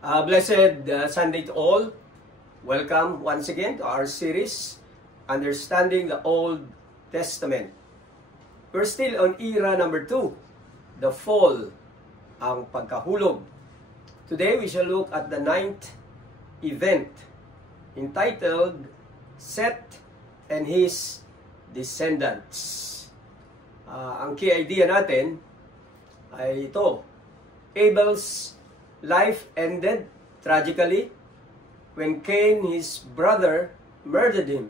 Blessed Sunday to all. Welcome once again to our series, Understanding the Old Testament. We're still on era number 2, the fall, ang pagkahulog. Today we shall look at the 9th event, entitled Seth and His Descendants. Ang key idea natin ay ito: Abel's life ended tragically when Cain, his brother, murdered him.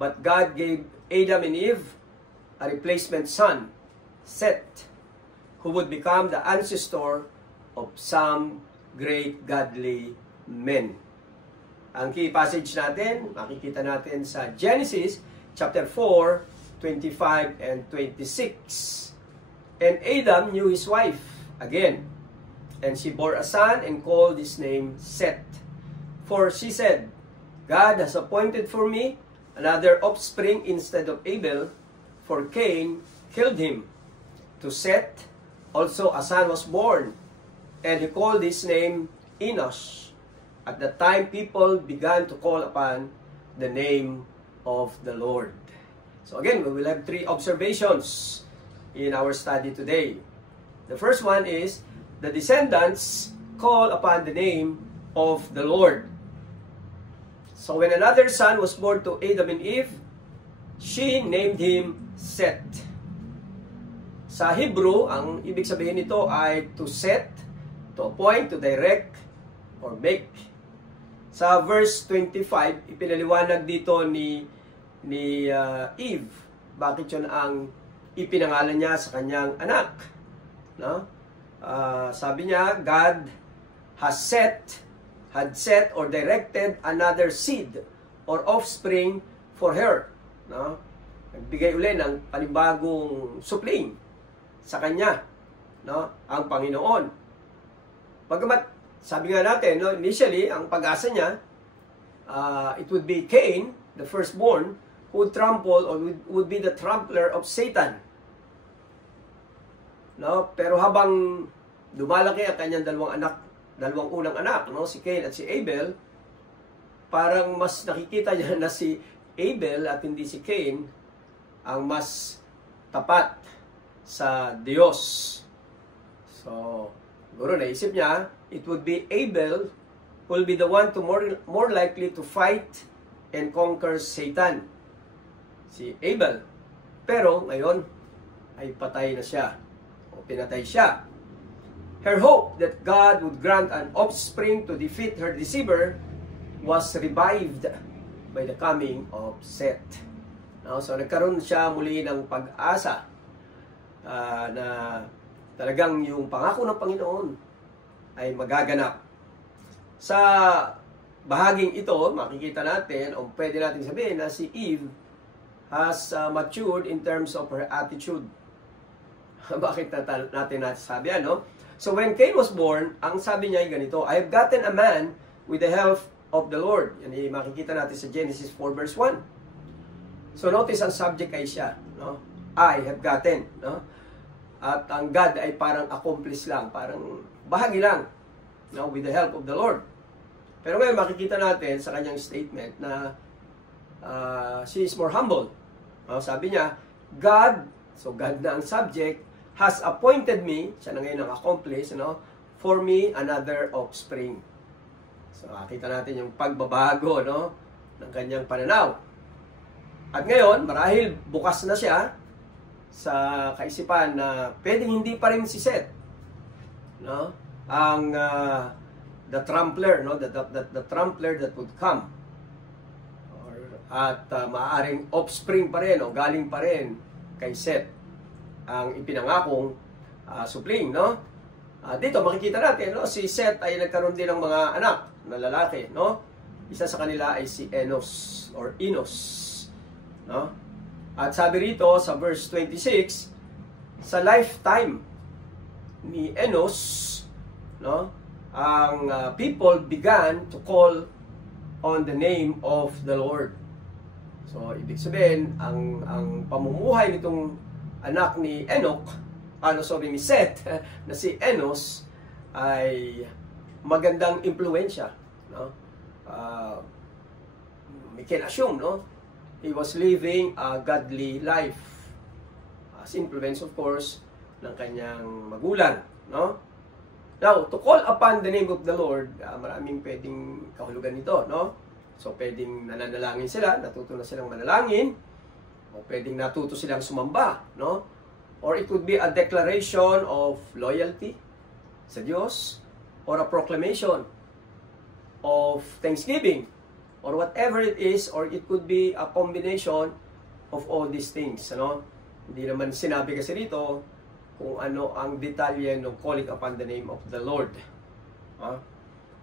But God gave Adam and Eve a replacement son, Seth, who would become the ancestor of some great godly men. Ang key passage natin, makikita natin sa Genesis chapter 4, 25 and 26. And Adam knew his wife again, and she bore a son and called his name Seth. For she said, God has appointed for me another offspring instead of Abel, for Cain killed him. To Seth also a son was born, and he called his name Enosh. At that time people began to call upon the name of the Lord. So again, we will have 3 observations in our study today. The first one is, the descendants call upon the name of the Lord. So when another son was born to Adam and Eve, she named him Seth. Sa Hebrew, ang ibig sabihin nito ay to set, to appoint, to direct, or make. Sa verse 25, ipinaliwanag dito ni Eve, bakit yun ang ipinangalan niya sa kanyang anak. No? Sabi niya, God had set or directed another seed or offspring for her. No? Nagbigay uli ng panibagong supling sa kanya, no? Ang Panginoon. Bagamat, sabi nga natin, no, initially, ang pag-asa niya, it would be Cain, the firstborn, who would trample or would be the trampler of Satan. No? Pero habang lumalaki ang kanyang dalawang unang anak, no? Si Cain at si Abel, parang mas nakikita niya na si Abel at hindi si Cain ang mas tapat sa Diyos. So, siguro naisip niya, it would be Abel who will be the one to more likely to fight and conquer Satan. Si Abel. Pero ngayon ay patay na siya. Pinatay siya. Her hope that God would grant an offspring to defeat her deceiver was revived by the coming of Seth. Now, so nagkaroon siya muli ng pag-asa na talagang yung pangako ng Panginoon ay magaganap. Sa bahaging ito, makikita natin, o pwede natin sabihin na si Eve has matured in terms of her attitude. Bakit natin sabi, ano? So when Cain was born, ang sabi niya ay ganito, I have gotten a man with the help of the Lord. Yan ay makikita natin sa Genesis 4 verse 1. So notice ang subject ay siya, no? I have gotten, no? At ang God ay parang accomplice lang, parang bahagi lang, no? With the help of the Lord. Pero ngayon makikita natin sa kanyang statement na she is more humble. Sabi niya, God, so God na ang subject, has appointed me, siya na ngayon ang accomplice, no, for me another offspring. So, makita natin yung pagbabago, no, ng kanyang pananaw. At ngayon, marahil bukas na siya sa kaisipan na pwedeng hindi pa rin si Seth, no, ang the trampler, no, the trampler that would come. At maaaring offspring pa rin o galing pa rin kay Seth ang ipinangakong supling, no? Dito makikita natin, no, si Seth ay nagkaroon din ng mga anak na lalaki, no? Isa sa kanila ay si Enos, no? At sabi rito sa verse 26, sa lifetime ni Enos, no, ang people began to call on the name of the Lord. So, ibig sabihin, ang pamumuhay nitong anak ni Enoch, ni Seth, na si Enos, ay magandang impluensya, no? We can assume, no? He was living a godly life as influence, of course, ng kanyang magulang, no? Now, to call upon the name of the Lord, maraming pwedeng kahulugan nito, no? So, pwedeng nananalangin sila, natuto na silang manalangin, o pwedeng natuto silang sumamba, no? Or it could be a declaration of loyalty sa Diyos, or a proclamation of thanksgiving, or whatever it is, or it could be a combination of all these things, ano? Hindi naman sinabi kasi dito kung ano ang detalye ng calling upon the name of the Lord.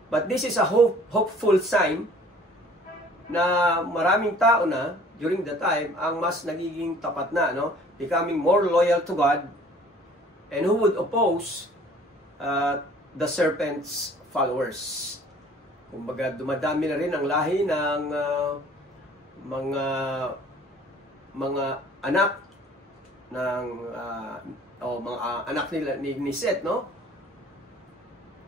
But this is a hopeful sign na maraming tao na during the time ang mas nagiging tapat na, no? Becoming more loyal to God, and who would oppose the serpent's followers. Kumbaga, dumadami na rin ang lahi ng mga anak ng mga anak nila ni Seth, no?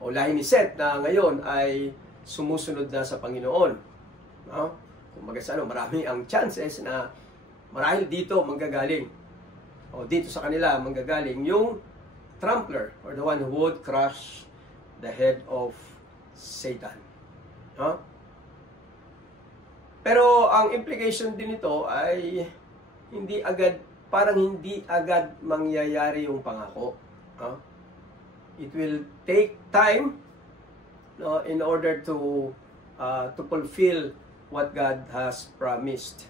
O lahi ni Seth na ngayon ay sumusunod na sa Panginoon, no? Kumbaga sa marami ang chances na marahil dito manggagaling, o dito sa kanila manggagaling yung trampler, or the one who would crush the head of Satan. No? Pero ang implication din nito ay parang hindi agad mangyayari yung pangako. No? It will take time, no, in order to fulfill what God has promised.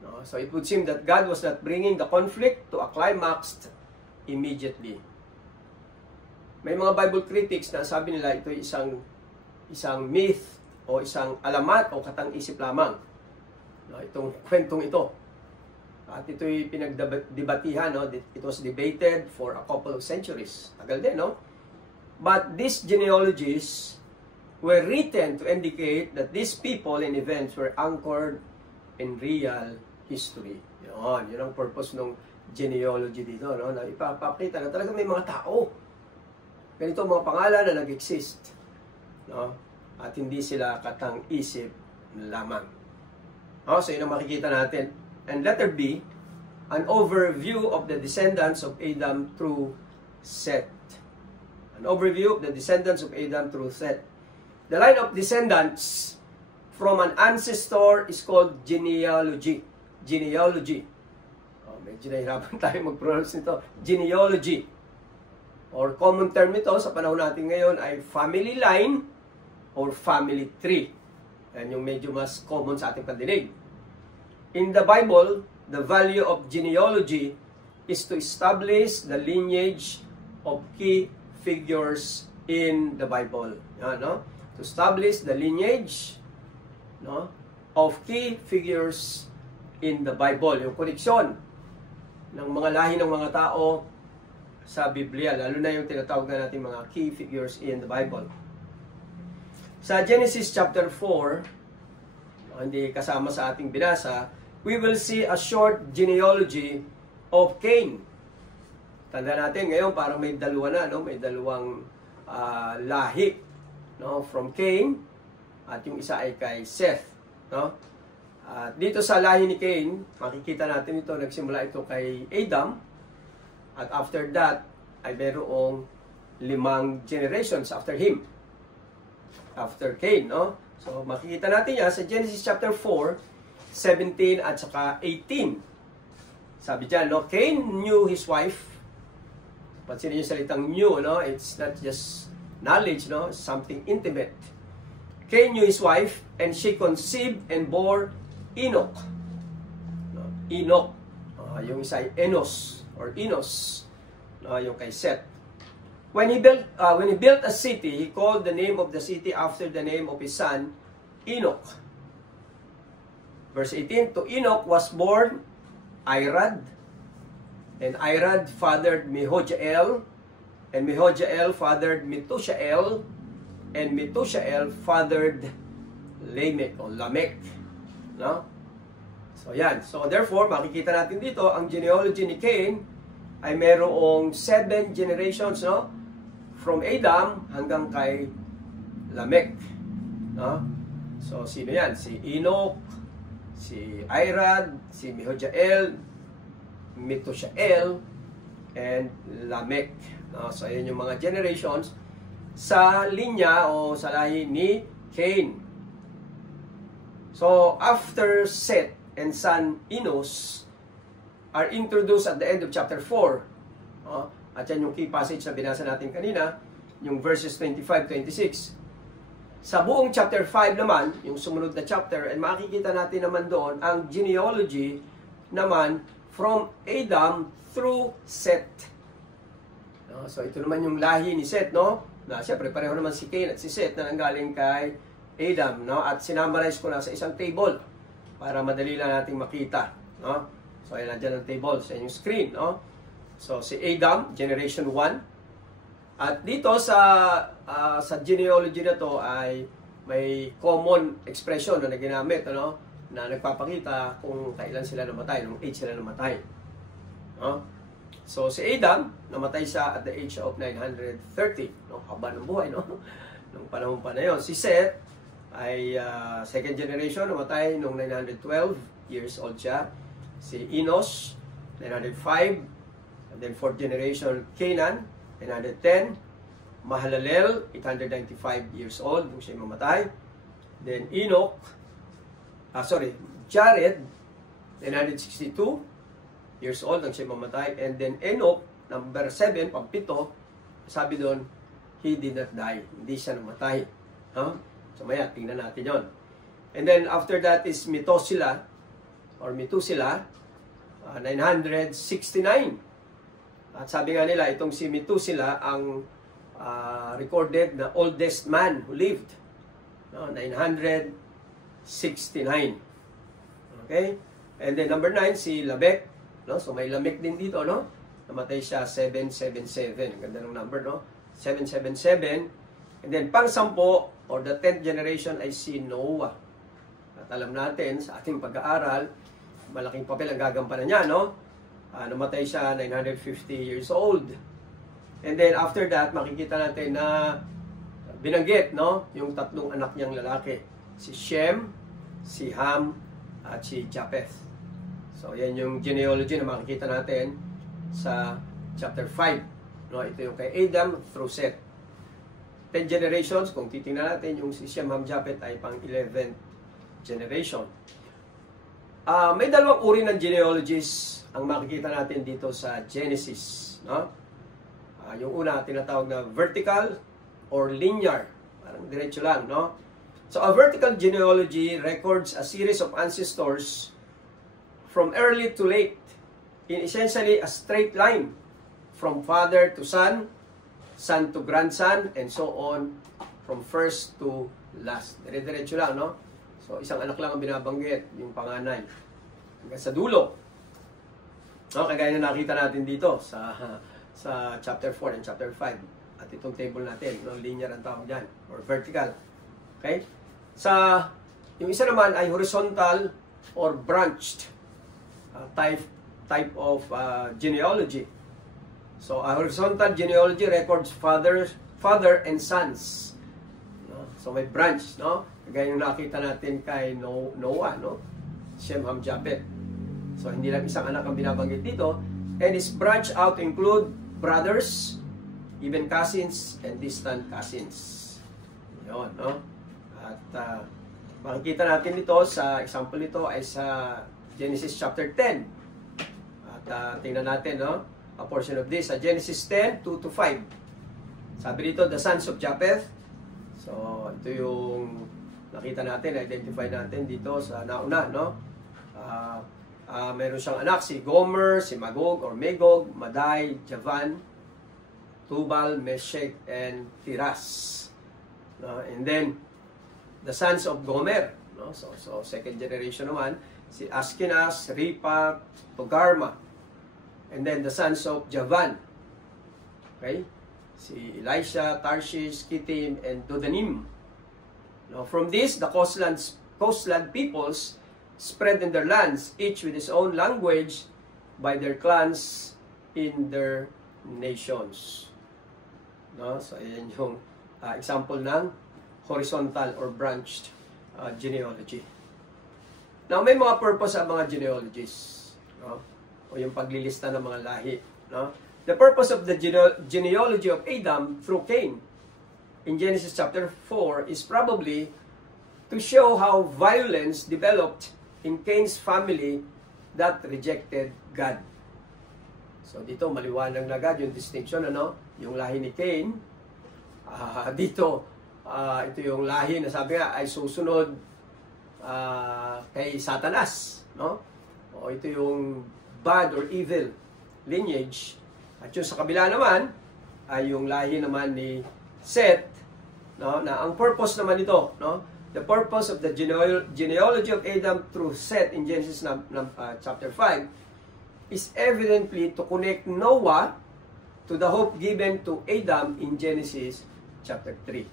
No? So it would seem that God was not bringing the conflict to a climax immediately. May mga Bible critics na sabi nila ito ay isang myth o isang alamat o katang-isip lamang. No, itong kwentong ito. At ito'y pinagdebatihan, no? It was debated for a couple of centuries. Tagal din, no? But these genealogies were written to indicate that these people and events were anchored in real history. Yun ang purpose ng genealogy dito, no? Na ipapakita na talaga may mga tao. Ganito ang mga pangalan na nag-exist, no? At hindi sila katang-isip lamang. So yun ang makikita natin. And letter B, an overview of the descendants of Adam through Seth. An overview of the descendants of Adam through Seth. The line of descendants from an ancestor is called genealogy. Genealogy. Medyo nahirapan tayo mag-pronounce nito. Genealogy. Or common term nito sa panahon natin ngayon ay family line or family tree. Yan yung medyo mas common sa ating pandinig. In the Bible, the value of genealogy is to establish the lineage of key figures in the Bible. Yan, no? To establish the lineage, no, of key figures in the Bible. Yung koneksyon ng mga lahi ng mga tao sa Biblia, lalo na yung tinatawag na natin mga key figures in the Bible. Sa Genesis chapter 4, hindi kasama sa ating binasa, we will see a short genealogy of Cain. Tanda natin ngayon parang may dalawa na, no? May dalawang lahi, no? From Cain, at yung isa ay kay Seth, no? At dito sa lahi ni Cain, makikita natin ito, nagsimula ito kay Adam. At after that, ay merong 5 generations after him. After Cain, no? So, makikita natin yan sa Genesis chapter 4, 17 at saka 18. Sabi dyan, no? Cain knew his wife. Pansinin yung salitang knew, no? It's not just knowledge, no? It's something intimate. Cain knew his wife, and she conceived and bore Enoch. No? Enoch. Yung isa ay Enos. Or Enos, yung kay Seth. When he built a city, he called the name of the city after the name of his son, Enoch. Verse 18, to Enoch was born Irad, and Irad fathered Mehujael, and Mehujael fathered Methushael, and Methushael fathered Lamech, o Lamech. No? So, yan. So, therefore, makikita natin dito, ang genealogy ni Cain ay merong 7 generations, no? From Adam hanggang kay Lamech. No? So, sino yan? Si Enoch, si Irad, si Mehujael, Metushael, and Lamech. No? So, ayan yung mga generations sa linya o sa lahi ni Cain. So, after Seth and son Enos are introduced at the end of chapter 4. At yan yung key passage na binasa natin kanina, yung verses 25-26. Sa buong chapter 5 naman, yung sumunod na chapter, ay makikita natin naman doon ang genealogy naman from Adam through Seth. So, ito naman yung lahi ni Seth, no? Na siyempre, pareho naman si Cain at si Seth na nanggaling kay Adam, no? At sinamarize ko na sa isang table para madali lang nating makita, no? So, ayan, nandiyan ang table sa inyong screen, no? So, si Adam, generation 1. At dito sa genealogy na to ay may common expression na ginamit, no? Na nagpapakita kung kailan sila namatay, nung age sila namatay, no? So, si Adam, namatay siya at the age of 930, no? Haba ng buhay, no? Nung panahon pa na yun. Si Seth ay second generation, namatay nung 912 years old siya. Si Enos, 905. And then fourth generation, Canaan, 910. Mahalalel, 895 years old, nung siya mamatay. Then Enoch, Jared, 962 years old, nung siya mamatay. And then Enoch, number 7, pang-pito, sabi doon, he did not die. Hindi siya namatay. So maya, tingnan natin yon. And then after that is Methuselah, 969. At sabi nga nila, itong si Methuselah ang recorded na oldest man who lived. 969. Okay? And then number 9, si Lamech. No? So may Lamech din dito, no? Namatay siya 777. Ang ganda ng number, no? 777. And then pang-10 or the 10th generation ay si Noah. At alam natin sa ating pag-aaral, malaking papel ang gagampanan niya, no? Namatay siya 950 years old. And then after that, makikita natin na binanggit, no? Yung tatlong anak niyang lalaki. Si Shem, si Ham, at si Japheth. So yan yung genealogy na makikita natin sa chapter 5. No? Ito yung kay Adam through Seth. 10 generations, kung titingnan natin, yung si Shem, Ham, Japheth ay pang 11th generation. May dalawang uri ng genealogies ang makikita natin dito sa Genesis, no? Yung una, tinatawag na vertical or linear. Parang diretso lang, no? So, a vertical genealogy records a series of ancestors from early to late in essentially a straight line from father to son, son to grandson, and so on from first to last. Dire-diretso lang, no? So, isang anak lang ang binabanggit, yung panganay. Hanggang sa dulo. No, kagaya na nakita natin dito sa chapter 4 and chapter 5. At itong table natin, no, linear ang tawag dyan, or vertical. Okay? Yung isa naman ay horizontal or branched type of genealogy. So, a horizontal genealogy records father and sons. No? So, may branch, no? Kagaya yung nakita natin kay Noah, no? Shem, Ham, Japheth. So, hindi lang isang anak ang binabanggit dito. And is branch out to include brothers, even cousins, and distant cousins. Yun, no? At makikita natin dito, sa example nito ay sa Genesis chapter 10. At tingnan natin, no? A portion of this, sa Genesis 10, 2-5. Sabi dito, the sons of Japheth. So, ito yung nakita natin, identify natin dito sa nauna, no? Meron siyang anak, si Gomer, si Magog or Magog, Madai, Javan, Tubal, Meshech, and Tiras. And then, the sons of Gomer. No? So second generation naman, si Askenaz, Ripa, Togarma. And then, the sons of Javan. Okay? Si Elisha, Tarshish, Kittim, and Dodanim. Now, from this, the coastland peoples spread in their lands, each with his own language, by their clans in their nations. No? So, ayan yung example ng horizontal or branched genealogy. Now, may mga purpose ang mga genealogies, no? O yung paglilista ng mga lahi. No? The purpose of the genealogy of Adam through Cain in Genesis chapter 4 is probably to show how violence developed in Cain's family that rejected God. So dito maliwanag na agad yung distinction, ano? Yung lahi ni Cain, dito ito yung lahi na sabi nga ay susunod kay Satanas, no? O ito yung bad or evil lineage. At yung sa kabila naman ay yung lahi naman ni Seth, no? Na ang purpose naman ito, no? The purpose of the genealogy of Adam through Seth in Genesis chapter 5 is evidently to connect Noah to the hope given to Adam in Genesis chapter 3.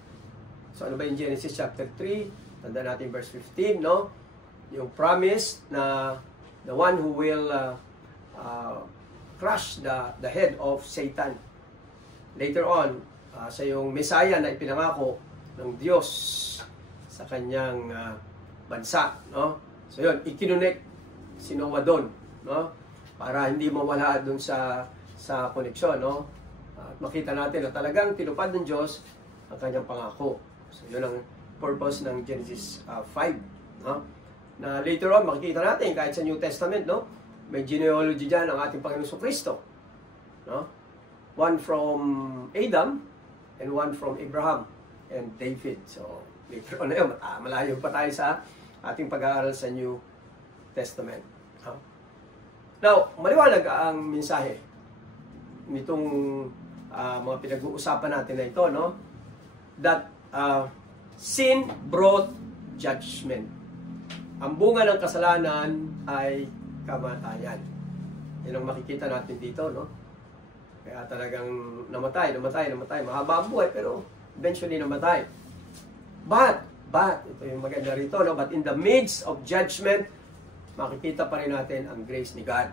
So ano ba yung Genesis chapter 3? Tanda natin verse 15, no? Yung promise na the one who will crush the head of Satan. Later on, sa yung Messiah na ipinangako ng Diyos sa kanyang bansa, no? So yun, ikinonect si Noah doon, no? Para hindi mawala doon sa koneksyon, no? At makita natin na talagang tinupad ng Diyos ang kanyang pangako. So yun ang purpose ng Genesis 5, no? Na later on makikita natin kahit sa New Testament, no? May genealogy diyan ng ating Panginoon Kristo, no? One from Adam and one from Abraham and David. So later on na yun, malayo pa tayo sa ating pag-aaral sa New Testament. No? Now, maliwanag ang mensahe nitong mga pinag-uusapan natin na ito, no? That sin brought judgment. Ang bunga ng kasalanan ay kamatayan. Yan ang makikita natin dito, no? Kaya talagang namatay. Mahaba ang buhay, pero eventually namatay. But, ito yung maganda rito, no? But in the midst of judgment, makikita pa rin natin ang grace ni God.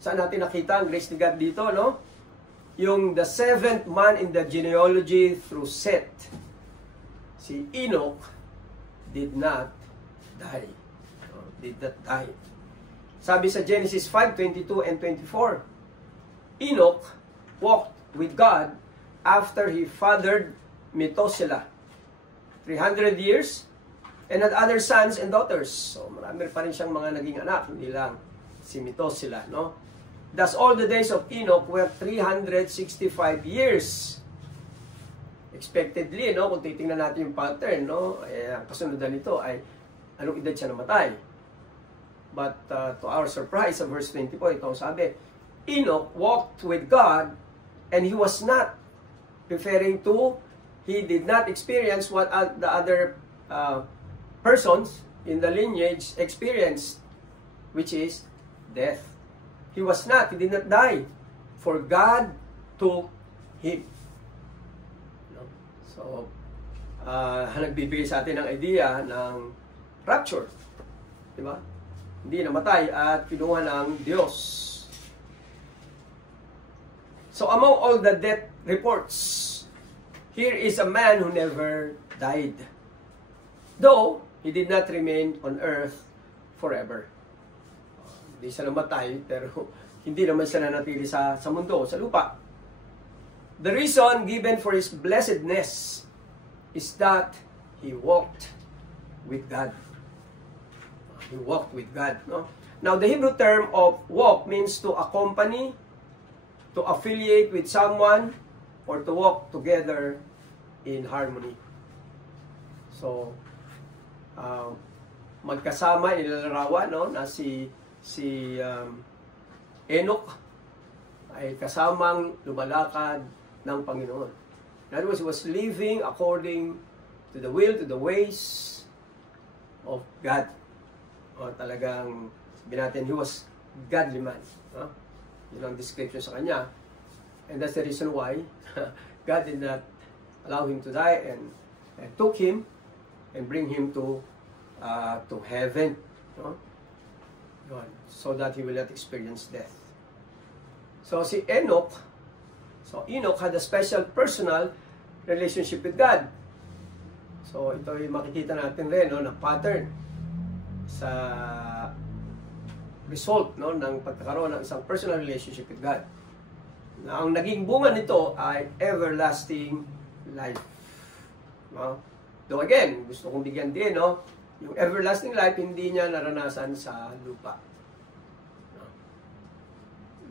Saan natin nakita ang grace ni God dito, no? Yung the seventh man in the genealogy through Seth, si Enoch, did not die. Did not die. Sabi sa Genesis 5:22 and 24, Enoch walked with God after he fathered Methuselah 300 years and had other sons and daughters. So marami pa rin siyang mga naging anak, hindi lang si Methuselah, no? Thus all the days of Enoch were 365 years. Expectedly, no, kung titingnan natin yung pattern, no, ang kasunod nito ay anong edad siya namatay. But to our surprise, sa verse 24, ito ang sabi, Enoch walked with God and he was not, referring to, he did not experience what the other persons in the lineage experienced, which is death. He was not, he did not die, for God took him. No? So, nagbibigay sa atin ng idea ng rapture. Diba? Hindi namatay at kinuha ng Diyos. So among all the death reports, here is a man who never died. Though, he did not remain on earth forever. Hindi siya namatay, pero hindi naman siya nanatili sa mundo, sa lupa. The reason given for his blessedness is that he walked with God. He walked with God. No? Now, the Hebrew term of walk means to accompany, to affiliate with someone, or to walk together in harmony. So, magkasama, nilalarawan, no, na si Enoch ay kasamang lumalakad ng Panginoon. In other words, he was living according to the will, to the ways of God. O talagang, sabi natin, he was godly man. No? Yun ang description sa kanya. And that's the reason why God did not allow him to die and took him and bring him to heaven. No? So that he will not experience death. So Enoch had a special personal relationship with God. So ito ay makikita natin rin, no, na pattern sa result, no, ng pagkakaroon ng isang personal relationship with God. Na ang naging bunga nito ay everlasting life. No? Though again, gusto kong bigyan din, no, yung everlasting life hindi niya naranasan sa lupa. No?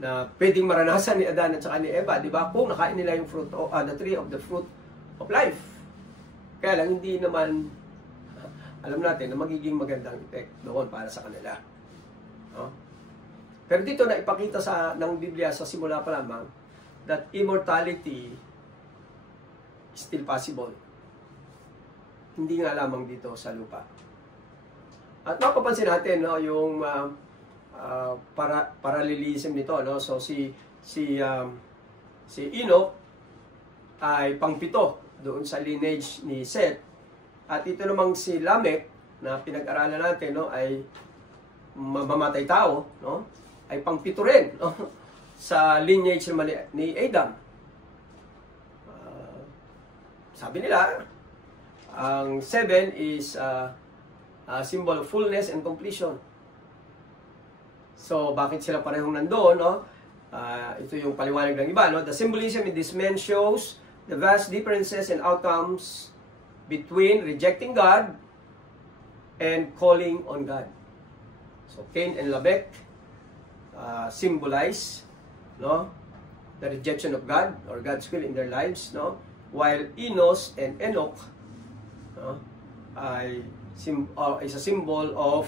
Na pwedeng maranasan ni Adan at saka ni Eva, di ba? Kung nakain nila yung fruit the tree of the fruit of life. Kaya lang hindi naman alam natin na magiging magandang effect doon para sa kanila. No? Pero dito na ipakita ng Biblia sa simula pa lamang that immortality is still possible. Hindi nga lamang dito sa lupa. At mapapansin natin, no, yung parallelism nito, no? So si Enoch ay pangpito doon sa lineage ni Seth. At ito namang si Lamech na pinag-aralan natin, no, ay mamamatay tao, no, ay pangpito rin, no, sa lineage naman ni Adam. Sabi nila, ang 7 is a symbol of fullness and completion. So, bakit sila parehong nandoon, no? Ito yung paliwanag ng iba, no? The symbolism in this man shows the vast differences and outcomes between rejecting God and calling on God. So, Cain and Lamech symbolize, no, the rejection of God or God's will in their lives, no, while Enos and Enoch, no, is a symbol of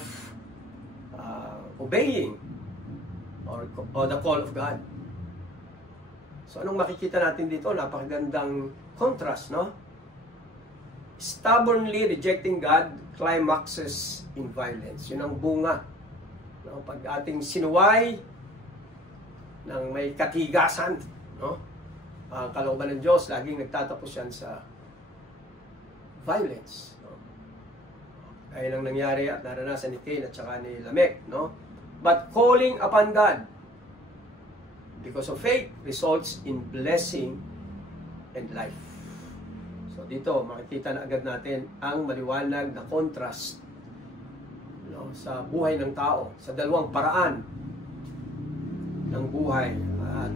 obeying or the call of God. So, anong makikita natin dito? Napakagandang contrast, no? Stubbornly rejecting God climaxes in violence. Yun ang bunga. No? Pag ating sinuway ng may katigasan, no, ang kalooban ng Diyos, laging nagtatapos yan sa violence. No? Kaya lang nangyari at naranasan ni Cain at saka ni Lamech. No? But calling upon God because of faith results in blessing and life. So dito, makikita na agad natin ang maliwanag na contrast, no, sa buhay ng tao, sa dalawang paraan ng buhay. At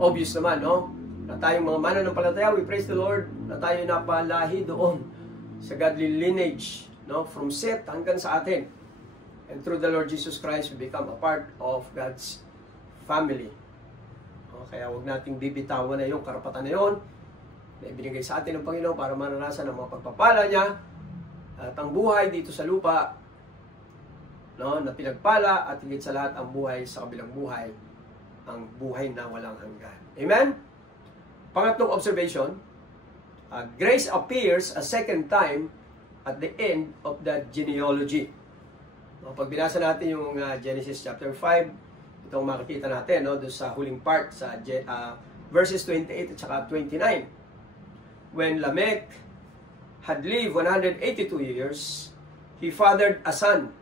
obvious naman, no, na tayong mga mananampalataya, we praise the Lord, na tayo napalahi doon sa godly lineage, no, from Seth hanggang sa atin. And through the Lord Jesus Christ, we become a part of God's family. No, kaya huwag nating bibitawan na yung karapatan na yun na ibinigay sa atin ng Panginoon para maranasan ang mga pagpapala niya at ang buhay dito sa lupa, no, na pinagpala at higit sa lahat ang buhay sa kabilang buhay, ang buhay na walang hanggan. Amen? Pangatlong observation, grace appears a second time at the end of the genealogy. No, pag binasa natin yung Genesis chapter 5, itong makikita natin, no, doon sa huling part sa verses 28 at saka 29. When Lamech had lived 182 years, he fathered a son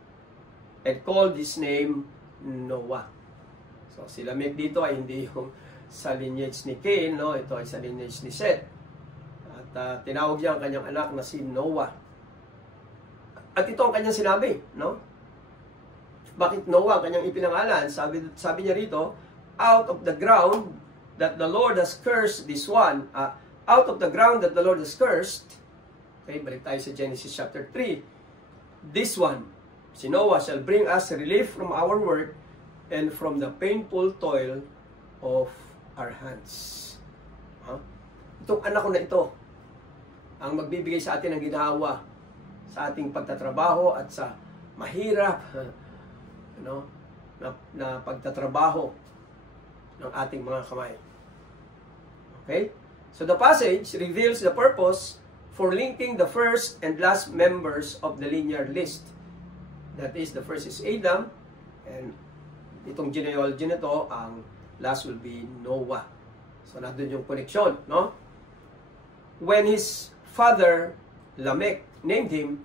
and called his name Noah. So si Lamech dito ay hindi yung sa lineage ni Cain, no? Ito ay sa lineage ni Seth. At tinawag niya ang kanyang anak na si Noah. At ito ang kanyang sinabi, no? Bakit Noah ang kanyang ipinangalan? Sabi niya rito, out of the ground that the Lord has cursed this one, out of the ground that the Lord has cursed. Okay, balik tayo sa Genesis chapter 3. This one, si Noah, shall bring us relief from our work and from the painful toil of our hands. Itong anak ko na ito, ang magbibigay sa atin ng ginhawa sa ating pagtatrabaho at sa mahirap, na pagtatrabaho ng ating mga kamay. Okay? So the passage reveals the purpose for linking the first and last members of the linear list. That is, the first is Adam, and itong genealogy na to, ang last will be Noah. So nandun yung connection, no? When his father, Lamech, named him,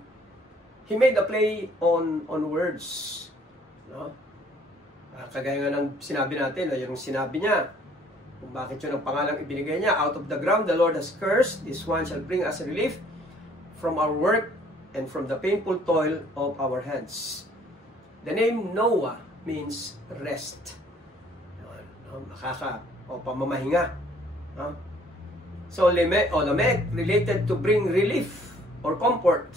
he made a play on words, no? Kagaya nga ng sinabi natin, yung sinabi niya, kung bakit yun ang pangalang ibinigay niya, out of the ground the Lord has cursed, this one shall bring us relief from our work and from the painful toil of our hands. The name Noah means rest. O pamamahinga. So Lamech related to bring relief or comfort.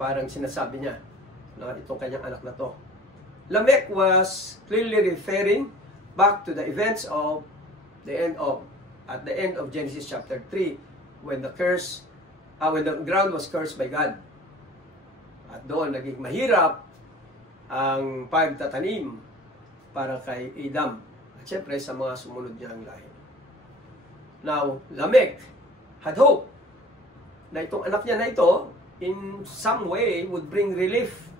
Parang sinasabi niya itong kanyang anak na to. Lamech was clearly referring back to the events of at the end of Genesis chapter 3 when the ground was cursed by God. At doon naging mahirap ang pagtatanim para kay Adam at syempre sa mga sumunod niyang lahi. Now, Lamech had hope na itong anak niya na ito in some way would bring relief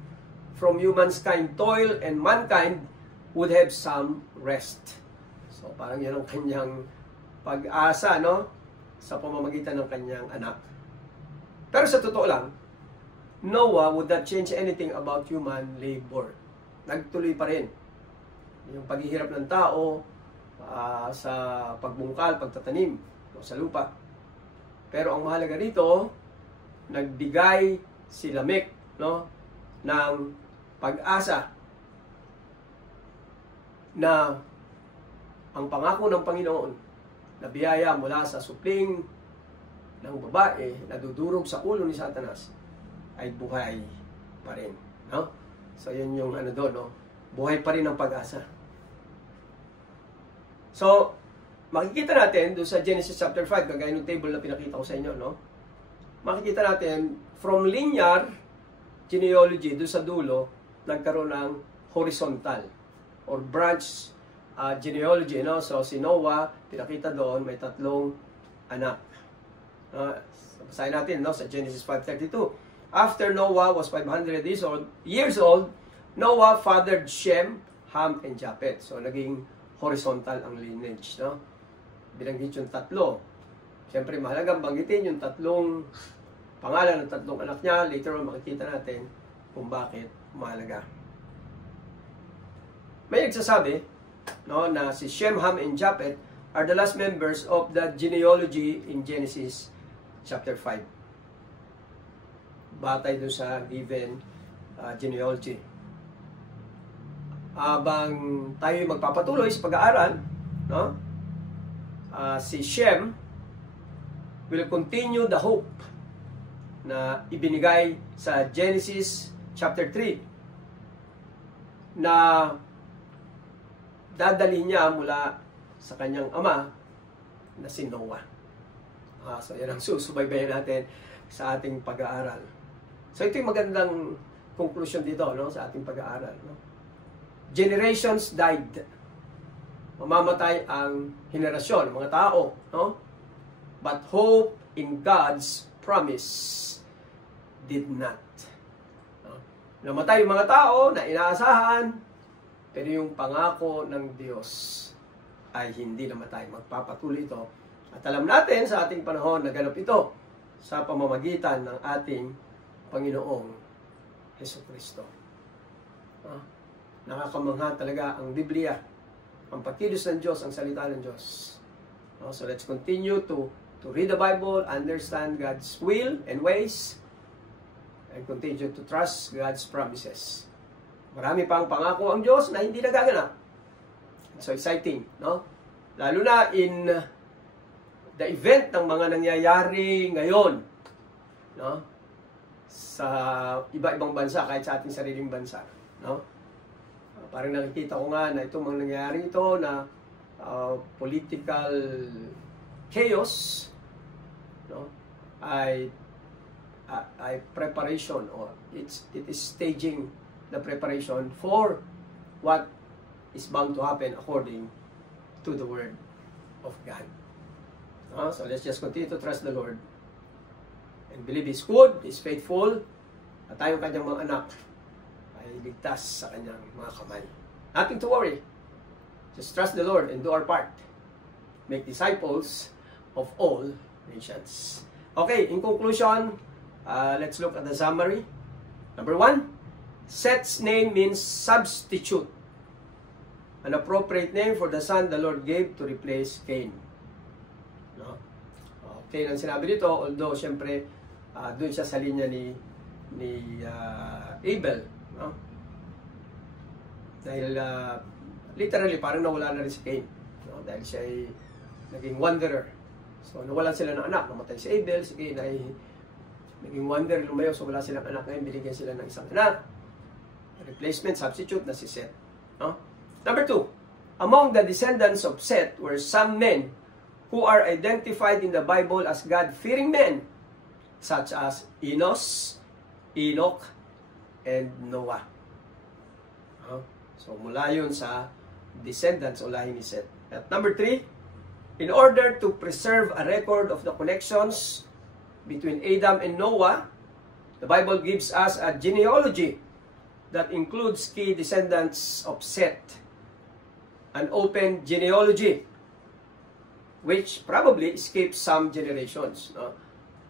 from humankind toil and mankind would have some rest. So parang yan ang kanyang pag-asa sa pamamagitan ng kanyang anak. Pero sa totoo lang, Noah would not change anything about human labor. Nagtuloy pa rin yung paghihirap ng tao sa pagbungkal, pagtatanim sa lupa. Pero ang mahalaga rito, nagbigay si Lamech ng pag-asa na ang pangako ng Panginoon na biyaya mula sa supling ng babae na dudurog sa ulo ni Satanas ay buhay pa rin. So yun yung doon, buhay pa rin ang pag-asa. So, makikita natin doon sa Genesis chapter 5, kagaya ng table na pinakita ko sa inyo, makikita natin from linear genealogy doon sa dulo, nagkaroon ng horizontal or branch genealogy. So, si Noah, pinakita doon, may 3 anak. Basahin natin sa Genesis 5:32. After Noah was 500 years old, Noah fathered Shem, Ham, and Japheth. So, naging horizontal ang lineage. Binanggit yung 3. Siyempre, mahalagang banggitin yung 3 pangalan ng 3 anak niya. Later on, makikita natin kung bakit mahalaga. May nagsasabi na si Shem, Ham, and Japheth are the last members of the genealogy in Genesis chapter 5. Batay doon sa given genealogy. Habang tayo magpapatuloy sa pag-aaral, si Shem will continue the hope na ibinigay sa Genesis chapter 3 na dadalhin niya mula sa kanyang ama na si Noah. So yan ang susubaybayan natin sa ating pag-aaral. So ito yung magandang conclusion dito sa ating pag-aaral. Generations died. Mamamatay ang henerasyon, mga tao. But hope in God's promise did not. Namatay yung mga tao na inaasahan, pero yung pangako ng Diyos ay hindi namatay. Magpapatuloy ito. At alam natin sa ating panahon na ganap ito sa pamamagitan ng ating Panginoong Hesukristo. Nakakamangha talaga ang Biblia. Ang pagkilos ng Diyos, ang salita ng Diyos. So let's continue to read the Bible, understand God's will and ways, and continue to trust God's promises. Marami pang pangako ang Diyos na hindi nagaganap. So exciting, Lalo na in the event ng mga nangyayari ngayon, sa iba-ibang bansa, kahit sa ating sariling bansa, Parang nakikita ko nga na itong mga nangyayari ito na political chaos ay preparation or it is staging the preparation for what is bound to happen according to the Word of God. So let's just continue to trust the Lord and believe He's good, He's faithful, at tayong kanyang mga anak ay ligtas sa kanyang mga kamay. Nothing to worry. Just trust the Lord and do our part. Make disciples of all nations. Okay, in conclusion, let's look at the summary. Number 1, Seth's name means substitute. An appropriate name for the son the Lord gave to replace Cain. Cain ang sinabi dito, although siyempre doon siya sa linya ni Abel, no? Dahil literally parang nawala na rin si Cain, no? Dahil siya ay naging wanderer. So nawalan sila ng anak, namatay si Abel, si Cain ay naging wanderer, lumayo, so wala silang anak. Ngayon binigyan sila ng isang anak, replacement, substitute na si Seth, no? Number 2, among the descendants of Seth were some men who are identified in the Bible as God-fearing men, such as Enos, Enoch, and Noah. So mula yun sa descendants o lahi ni Seth. At number 3, in order to preserve a record of the connections between Adam and Noah, the Bible gives us a genealogy that includes key descendants of Seth, an open genealogy which probably escapes some generations, no?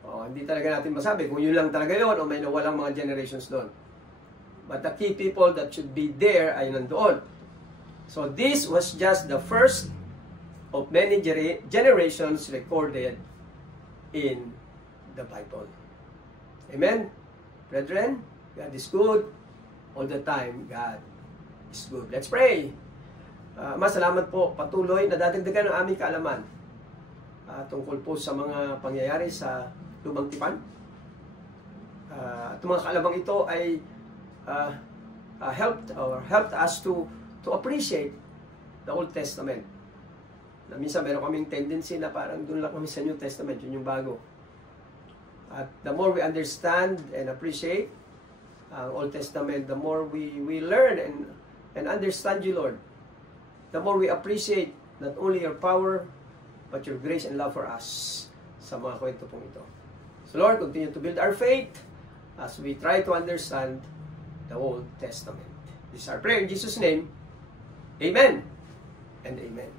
Hindi talaga natin masabi kung yun lang talaga yun o may nawalang mga generations doon. But the key people that should be there ay nandoon. So this was just the first of many generations recorded in the Bible. Amen? Brethren, God is good. All the time, God is good. Let's pray. Salamat po. Patuloy na dadagdagan ang aming kaalaman tungkol po sa mga pangyayari sa Lumang Tipan. At mga kaalamang ito ay helped us to appreciate the Old Testament. Na minsan meron kaming tendency na parang doon lang kami sa New Testament, yun yung bago. At the more we understand and appreciate ang Old Testament, the more we learn and understand you, Lord. The more we appreciate not only your power, but your grace and love for us sa mga kwento pong ito. So Lord, continue to build our faith as we try to understand the Old Testament. This is our prayer in Jesus' name. Amen and amen.